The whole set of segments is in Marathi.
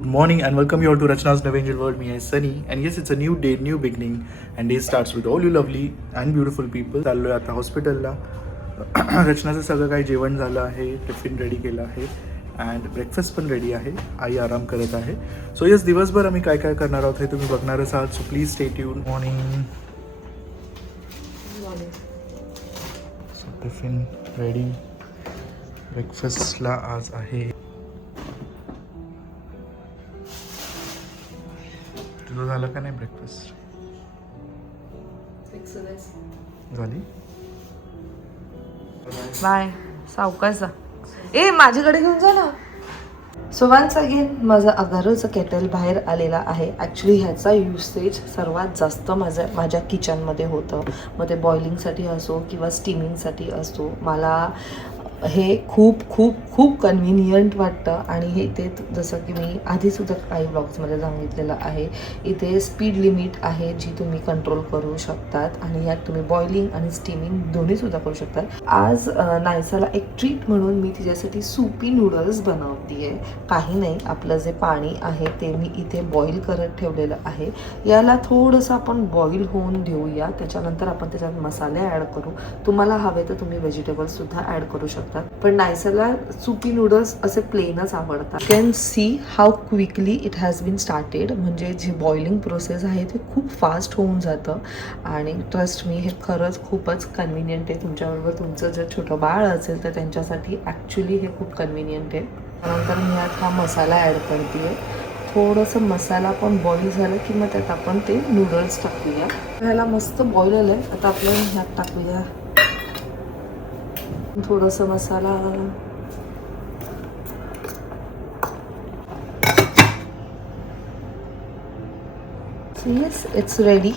Good morning and welcome you all to Rachna's New Angel World. Me is Sunny and yes, it's a new day, new beginning and day starts with all you lovely and beautiful people. चाललोय आता हॉस्पिटलला. रचनाचं सगळं काही जेवण झालं आहे, टिफिन रेडी केलं आहे अँड ब्रेकफास्ट पण रेडी आहे. आई आराम करत आहे. सो येस, दिवसभर आम्ही काय काय करणार आहोत हे तुम्ही बघणारच आहात. So please stay tune. Morning. So tiffin ready. ब्रेकफास्टला आज आहे. तुझं झालं का नाही ब्रेकफास्ट? झाली. बाय. सावकाश. ए माझ्याकडे घेऊन जा ना. सो वन्स अगेन माझं अगारोचं केटल बाहेर आलेला आहे. ॲक्च्युली ह्याचा युसेज सर्वात जास्त माझ्या किचनमध्ये होतं. मग ते बॉइलिंगसाठी असो किंवा स्टीमिंगसाठी असो, मला हे खूप खूप खूप कन्व्हिनियंट वाटतं. आणि हे इथे जसं की मी आधीसुद्धा काही ब्लॉग्समध्ये सांगितलेलं आहे, इथे स्पीड लिमिट आहे जी तुम्ही कंट्रोल करू शकतात आणि यात तुम्ही बॉइलिंग आणि स्टीमिंग दोन्हीसुद्धा करू शकतात. आज नायसाला एक ट्रीट म्हणून मी तिच्यासाठी सुपी नूडल्स बनवते आहे. काही नाही, आपलं जे पाणी आहे ते मी इथे बॉईल करत ठेवलेलं आहे. याला थोडंसं आपण बॉईल होऊन देऊया. त्याच्यानंतर आपण त्याच्यात मसाले ॲड करू. तुम्हाला हवे तर तुम्ही व्हेजिटेबल्ससुद्धा ॲड करू शकता. पण नायसाला सुपी नूडल्स असे प्लेनच आवडतात. Can see how quickly it has been started. म्हणजे जी बॉइलिंग प्रोसेस आहे ते खूप फास्ट होऊन जातं आणि ट्रस्ट मी हे खरंच खूपच कन्व्हिनियंट आहे. तुमच्याबरोबर तुमचं जर छोटं बाळ असेल तर त्यांच्यासाठी ॲक्च्युली हे खूप कन्व्हिनियंट आहे. त्यानंतर मी यात हा मसाला ॲड करते आहे. थोडंसं मसाला पण बॉईल झालं की मग त्यात आपण ते नूडल्स टाकूया. ह्याला मस्त बॉईल आलं आहे. आता आपल्याला ह्यात टाकूया थोडंसं मसाला. Yes, it's ready.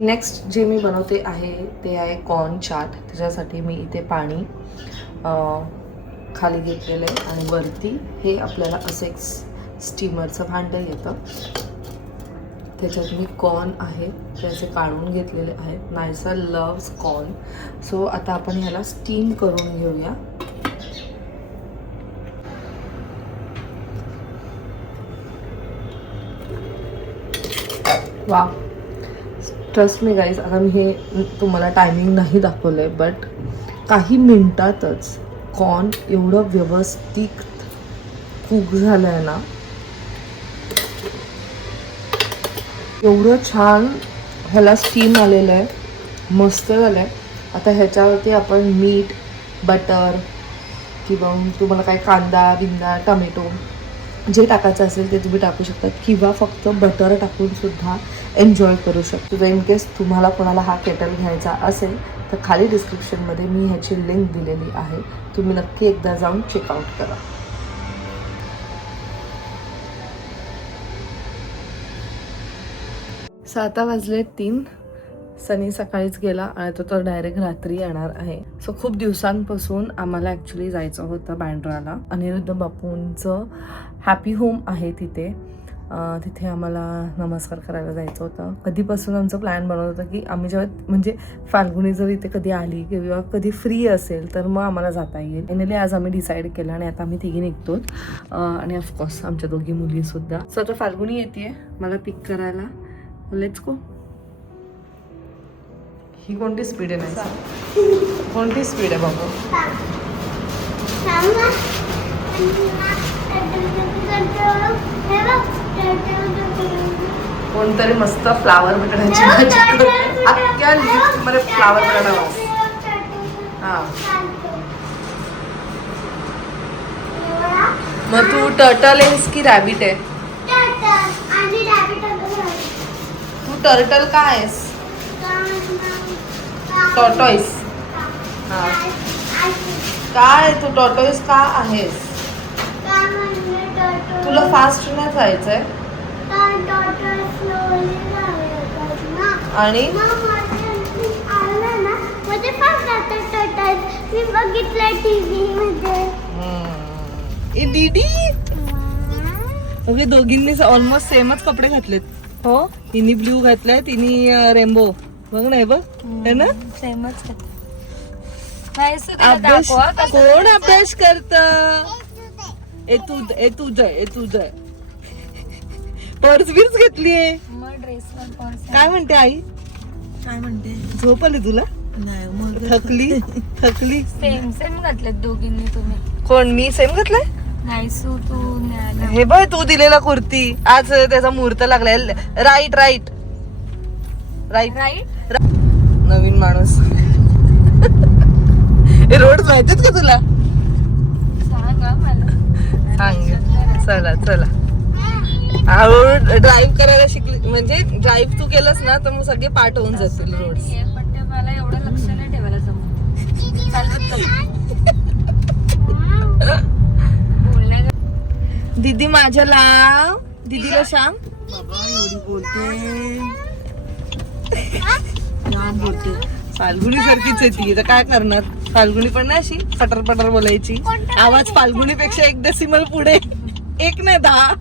नेक्स्ट जे मी बनवते आहे ते आहे कॉर्न चाट. त्याच्यासाठी मी इथे पाणी खाली घेतलेलं आहे आणि वरती हे आपल्याला असं एक स्टीमरचं भांडं येतं. त्याच्यात मी कॉर्न आहे त्याचे काढून घेतलेले आहेत. Naysa loves corn. सो आता आपण ह्याला स्टीम करून घेऊया. वा, ट्रस्ट मी गाईज, आता मी हे तुम्हाला टायमिंग नाही दाखवलं आहे, बट काही मिनटातच कॉर्न एवढं व्यवस्थित कुक झालं आहे ना, एवढं छान ह्याला स्टीम आलेलं आहे, मस्त झालं आहे. आता ह्याच्यावरती आपण मीठ, बटर किंवा तुम्हाला काय कांदा बिंदा टमॅटो जे टाकायचं असेल ते तुम्ही टाकू शकता किंवा फक्त बटर टाकून सुद्धा एन्जॉय करू शकतो. जर इन केस तुम्हाला कोणाला हा केटल घ्यायचा असेल तर खाली डिस्क्रिप्शनमध्ये मी ह्याची लिंक दिलेली आहे. तुम्ही नक्की एकदा जाऊन चेकआउट करा. आता वाजले 3. सनी सकाळीच गेला आणि तो तर डायरेक्ट रात्री येणार आहे. सो खूप दिवसांपासून आम्हाला ॲक्च्युली जायचं होतं बँड्राला. अनिरुद्ध बापूंचं हॅपी होम आहे तिथे. तिथे आम्हाला नमस्कार करायला जायचं होतं. कधीपासून आमचं प्लॅन बनवत होतं की आम्ही जेव्हा म्हणजे फाल्गुनी जर इथे कधी आली किंवा कधी फ्री असेल तर मग आम्हाला जाता येईल. फायनली आज आम्ही डिसाईड केलं आणि आता आम्ही तिघी निघतो आणि ऑफकोर्स आमच्या दोघी मुलीसुद्धा. सो आता फाल्गुनी येते मला पिक करायला. Let's go. ही कोणती स्पीड आहे नाही? कोणती स्पीड आहे बाबा? कोणतरी मस्त फ्लावर बटाट्याची भाजी अख्ख्या लिफ्टमध्ये फ्लावर बटाटा. हां, मग तू टर्टल आहेस की रॅबिट आहे? तू टर्टल का आहेस? टॉर्टॉइस. हां, काय तू टॉर्टॉइस का आहेस? तुला फास्ट नाही जायचंय आणि दीदी ओके, दोघींनी ऑलमोस्ट सेमच कपडे घातलेत. हो, तिने ब्ल्यू घातलाय, तिने रेनबो. बघ नाही बघ, है ना? सेमच. अभ्यास कोण अभ्यास करत? पर्स बिर्स घेतलीये. काय म्हणते आई? काय म्हणते? झोप आली तुला? नाही मग थकली. सेम सेम घातलेत दोघींनी तुम्ही. कोण? मी सेम घातलंय. नाही सू तू न्यायला. हे बघ तू दिलेला कुर्ती, आज त्याचा मुहूर्त लागलाय. Right right right right. नवीन माणूस. रोड माहितीत का तुला? सांगा मला. सांग. चला चला. ड्राईव्ह करायला शिकली म्हणजे ड्राईव्ह तू केलंस ना तर मग सगळे पाठ होऊन जातील रोड. पण ते मला एवढं लक्ष नाही ठेवायला जमत. चालत बोलण्या. दीदी माझ्या लाव. दीदीला सांग. बाबा एवढी बोलते. जाम बोलते. फाल्गुनी सारखीच आहे ती. तर काय करणार? फाल्गुनी पण ना अशी पटर पटर बोलायची. आवाज फाल्गुनी पेक्षा 1 डेसिमल पुढे. 1 नाही 10.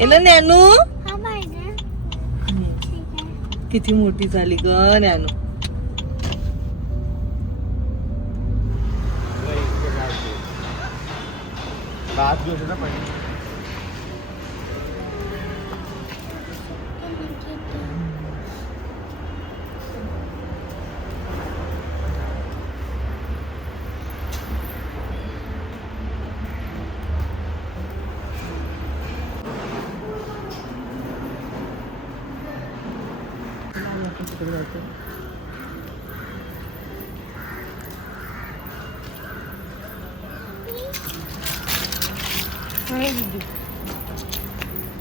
ना नॅनू किती मोठी झाली ग नॅनू.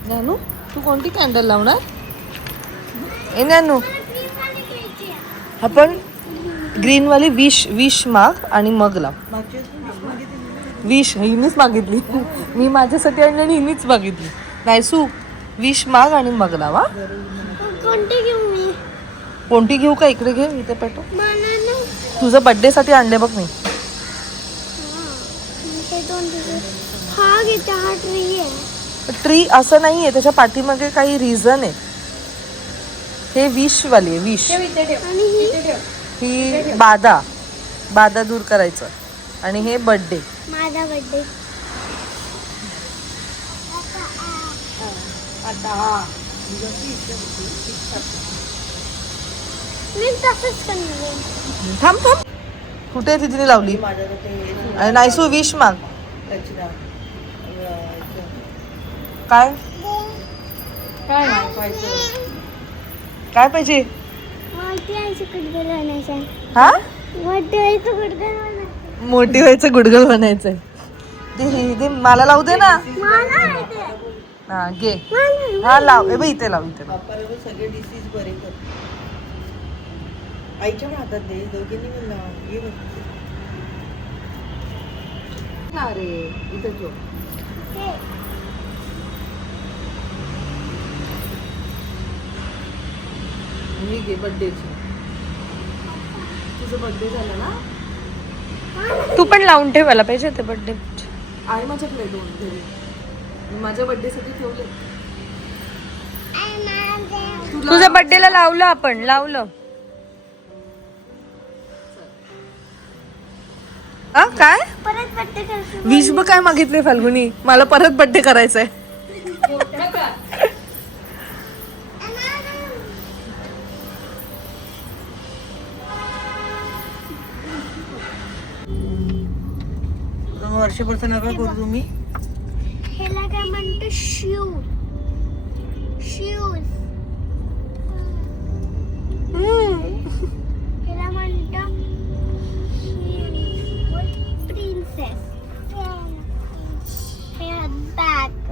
नॅनू तू कोणती कॅन्डल लावणार? ए नॅनू आपण ग्रीन वाली विश माग आणि मग लाव. विश हिनीच मागितली. मी माझ्यासाठी आणली आणि हिनीच मागितली. नाही सू विश माग आणि मग लाव. हा कोणती घेऊ मी? कोणती घेऊ का? इकडे घे. इथे पेटो. तुझं बर्थडे साठी आणले बघ मी. हा घेते. हा ट्री आहे. ट्री असं नाहीये, त्याच्या पाठीमागे काही रिझन आहे. हे विश वाली आहे. विश ही बाधा दूर करायचं. आणि हे बर्थडे. माझा बर्थडे. मी तसंच करणार. थांब थांब. कुठे तिथे लावली? आणि नाही सू विश माग. काय काय पाहिजे? हा मोठी व्हायचं गुडगल बनायचंय. ते मला लावू दे ना. हा घे. हा लाव. ए बाई इथे लाव. इथे लाव. सगळे डिसीज बरे कर. आईच्या हातात दे. दोघींनी मला ये बघ. अरे इथं ठेव. मी घे बर्थडेची. तुझं बर्थडे झालं ना? तू पण लावून ठेवायला पाहिजे ते बर्थडे. आहे माझ्याकडे 2 घरी. मी माझ्या बर्थडे साठी ठेवले. तुझ्या बर्थडेला लावलं आपण. लावलं. हा काय परत बर्थडे करतो. विश बघ काय मागितले फाल्गुनी. मला परत बर्थडे करायचंय. वर्षभरचा नका करू तुम्ही. ह्याला काय म्हणतो? शूज. ह्याला म्हणतो प्रिन्सेस. हे बॅग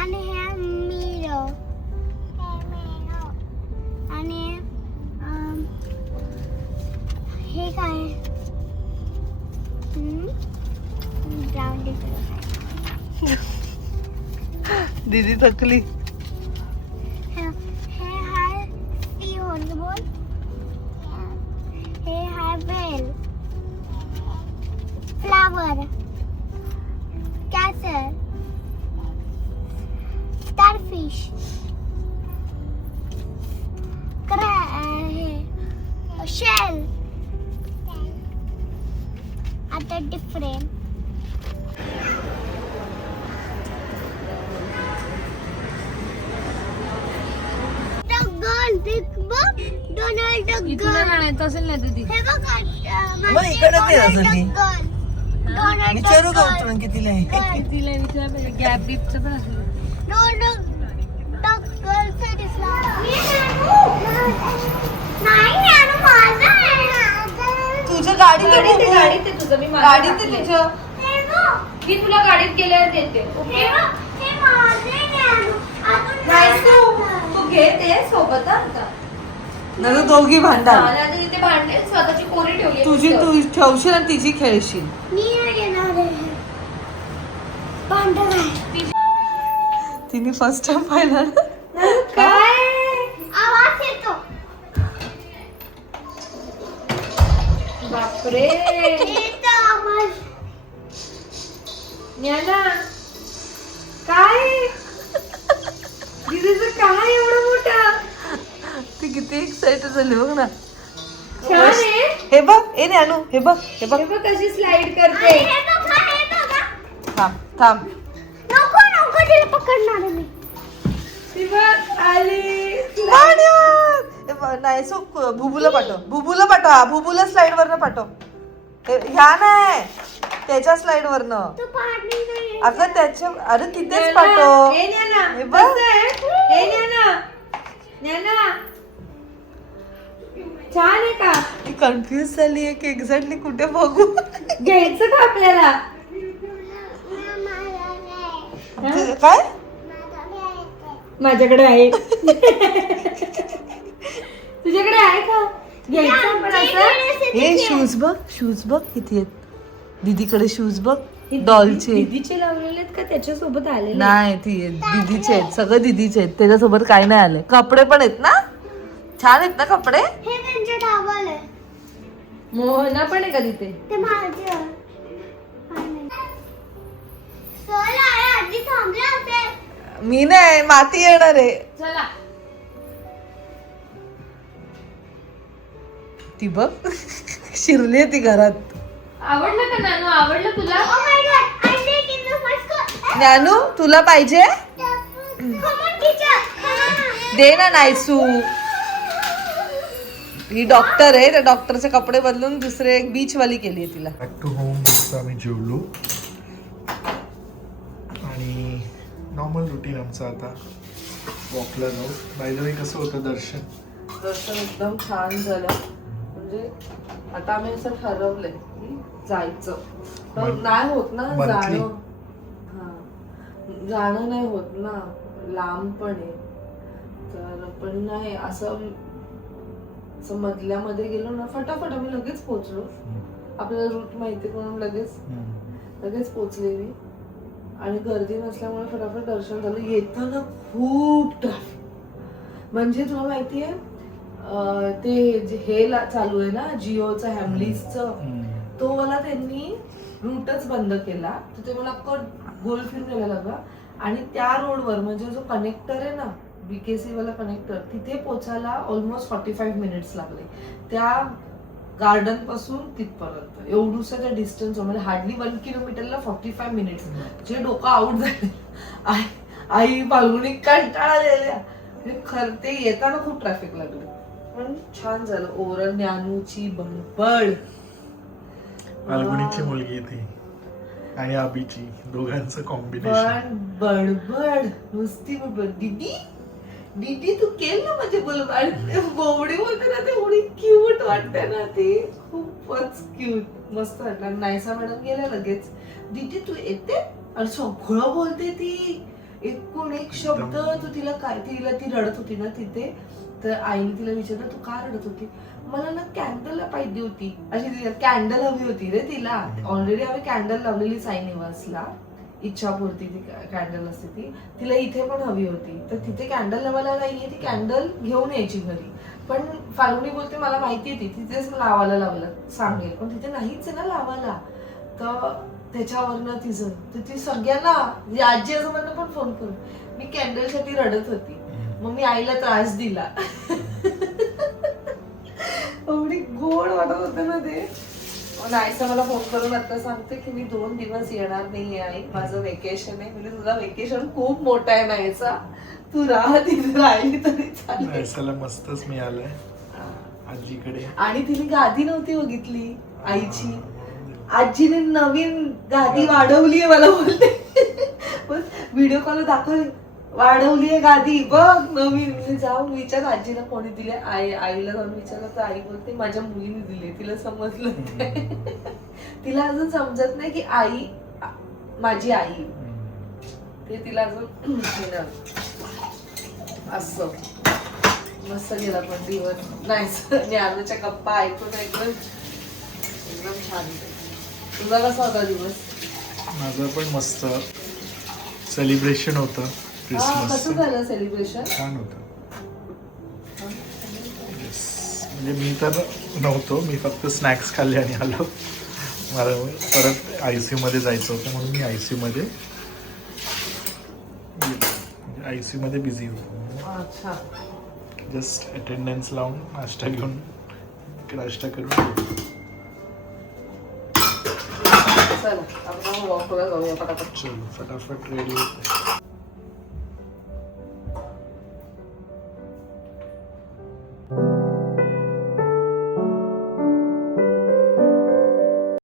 आणि हे मिरर आणि हे काय? दीदी थकली. हे हाय सी होल. हे हाय बेल. फ्लावर. कॅसल. स्टारफिश. हे शेल आता डिफरेंट डोनाल्ड इथून आणायचं असेल ना दीदी. हे बघा मग इकडे ते असेल ती. डोनाल्ड विचारू का उतरून कितीला आहे? कितीला विचार पाहिजे. गॅप बीपचं पण असेल. तुझ्या गाडीत गाडीत आहे तुझं. मी गाडीत आहे तुझ्या. मी तुला गाडीत गेल्यावर देते. ओके तू घे ते सोबत आता. नाही दोघी भांडा. आणि आता इथे भांडे स्वतःची कोरी ठेवली. तुझी तू ठेवशील आणि तिची खेळशील. तिने फर्स्ट टाइम पाहिलं काय आवाज येतो बापरे. येतो आवाज ज्ञाना काय दीदीचं काय एवढं मोठं. ती किती एक्साइटेड झाली बघ ना. छान आहे. हे बघ ए आणू हे बघ हे बघ. हे बघ कशी स्लाइड करते. हे बघा थांब थांब. नको नको तिला पकडणार आहे मी ती बघ आली. हे बघ, नाही सो भुबूला पाठव. भुबूला पाठव. भुबूला स्लाइड वरनं पाठव. ह्या नाही त्याच्या स्लाइड वरनं. तू पाणी नाही अगं त्याच्या अरे तिथेच पाठव. हे ज्ञाना हे बघ. कसं आहे? हे ज्ञाना ज्ञाना छान आहे का. ती कन्फ्युज झाली आहे की एक्झॅक्टली कुठे बघू. घ्यायचं का आपल्याला. काय माझ्याकडे आहे. तुझ्याकडे आहे का. घ्यायचं पण असं. हे शूज बघ. शूज बघ किती आहेत. दीदीकडे शूज बघ डॉलचे. दीदीचे लावलेले आहेत का त्याच्यासोबत आलेले. नाही ती दीदीचे आहेत. सगळं दीदीचे आहेत. त्याच्यासोबत काही नाही आले. कपडे पण आहेत ना. छान आहेत ना कपडे. हे त्यांचे टावल आहे मोहना पण आहे का तिथे. ते माझे चल आधी थांबले होते मी नाही माती येणार आहे. चला. ती बघ शिरली ती घरात. आवडलं का नानू. आवडलं तुला. Oh my god, I'm taking the first call. ज्ञानू तुला पाहिजे Come on, teacher. दे ना नायसू. ही डॉक्टर आहे. त्या डॉक्टरचे कपडे बदलून दुसरे एक बीच वाली केली आहे तिला. Back to home. आम्ही जेवलो आणि नॉर्मल रुटीन आमचं आता वॉकला जाऊ. बाय द वे कसं होतं दर्शन. दर्शन एकदम छान झालं. म्हणजे आता आम्ही असं ठरवलंय की जायचं. तर नाही होत ना Monthly. जाणं. जाणं नाही होत ना. लांब पण आहे. तर पण नाही असं मधल्यामध्ये गेलो ना फटाफट आम्ही लगेच पोहोचलो. आपल्याला रूट माहिती म्हणून लगेच पोहोचले मी. आणि गर्दी नसल्यामुळे फटाफट दर्शन झालं. येताना खूप ट्रॅफिक. म्हणजे तुला माहितीये ते हे चालू आहे ना जिओचं हॅमलीजचं. तो मला त्यांनी रूटच बंद केला. तर ते मला गोल फिरून यायला लागला. आणि त्या रोडवर म्हणजे जो कनेक्टर आहे ना BKC वाला कनेक्टर तिथे पोचायला ऑलमोस्ट 45 मिनिट्स लागले. त्या गार्डन पासून तिथपर्यंत एवढूसा डिस्टन्स म्हणजे हार्डली 1 किलोमीटरला 45 मिनिट्स. जे डोकं आउट झाले. आई फाल्गुनी कंटाळलेल्या. खरं ते येताना खूप ट्रॅफिक लागलं. पण छान झालं. ओव्हरऑल ज्ञानूची बडबड. फाल्गुनीची मुलगी ती आणि आबीची दोघांचं कॉम्बिनेशन. बडबड नुसती बडबड. दीदी दीदी तू केल ना माझे बोलत. आणि बोबडी बोलते ना ते एवढी क्यूट वाटते ना. ते खूपच क्यूट मस्त वाटलं. नायसा मॅडम गेल्या लगेच. दीदी तू येते आणि सगळं बोलते ती. एकूण एक शब्द. तू तिला काय ती रडत होती ना तिथे. तर आईने तिला विचारलं तू का रडत होती. मला ना कॅन्डल पाहिजे होती. अशी तिला कॅन्डल हवी होती रे तिला. ऑलरेडी आम्ही कॅन्डल लावलेली साई निवासला. इच्छापूर्ती ती कॅन्डल असते ती. तिला इथे पण हवी होती. तर तिथे कॅन्डल लावायला नाहीये. ती कॅन्डल घेऊन यायची घरी. पण फाल्गुनी बोलते मला माहिती आहे ती तिथेच लावायला लावलं सांगेल. पण तिथे नाहीच आहे ना लावायला. तर त्याच्यावरनं तिचं तर ती सगळ्यांना आजी आजोबांना पण फोन करून मी कॅन्डलसाठी रडत होती. मग मी आईला त्रास दिला. एवढी गोड वाटत होतं ना ते. मग नाहीसा मला फोन करून आता सांगते की मी 2 दिवस येणार नाही आई, माझं वेकेशन आहे. म्हणजे तुझा वेकेशन खूप मोठा आहे नाहीसा, तू राहा तिथे, राहिली तरी चालेल. नायसाला मस्तच मिळालंय आजीकडे. आणि तिने गादी नव्हती बघितली आईची, आजीने नवीन गादी वाढवलीये मला बोलते. पण व्हिडिओ कॉल दाखव, वाढवलीये गादी बघ नवीन. मी जाऊन विचार आजीला कोणी दिले, आईला जाऊन विचारलं तर आई बोलते माझ्या मुलीने दिले. तिला समजलं ते. तिला अजून समजत नाही की आई माझी आई, ते तिला अजून हे ना. असं मस्त गेला पण दिवस. नाही आजच्या गप्पा ऐकून एकदम छान. तुझा कसा होता दिवस? माझं पण मस्त सेलिब्रेशन होतं क्रिसमस. कसं झालं सेलिब्रेशन? छान होतं. Yes. म्हणजे मी तर नव्हतो, मी फक्त स्नॅक्स खाल्ले आणि आलो. मला परत ICU मध्ये जायचं होतं म्हणून मी ICU मध्ये ICU मध्ये बिझी होतो. अच्छा. जस्ट अटेंडन्स लावून नाश्ता घेऊन नाश्ता करून. चल आपण वॉकला जाऊया पटापट. चलो फटाफट रेडी होते.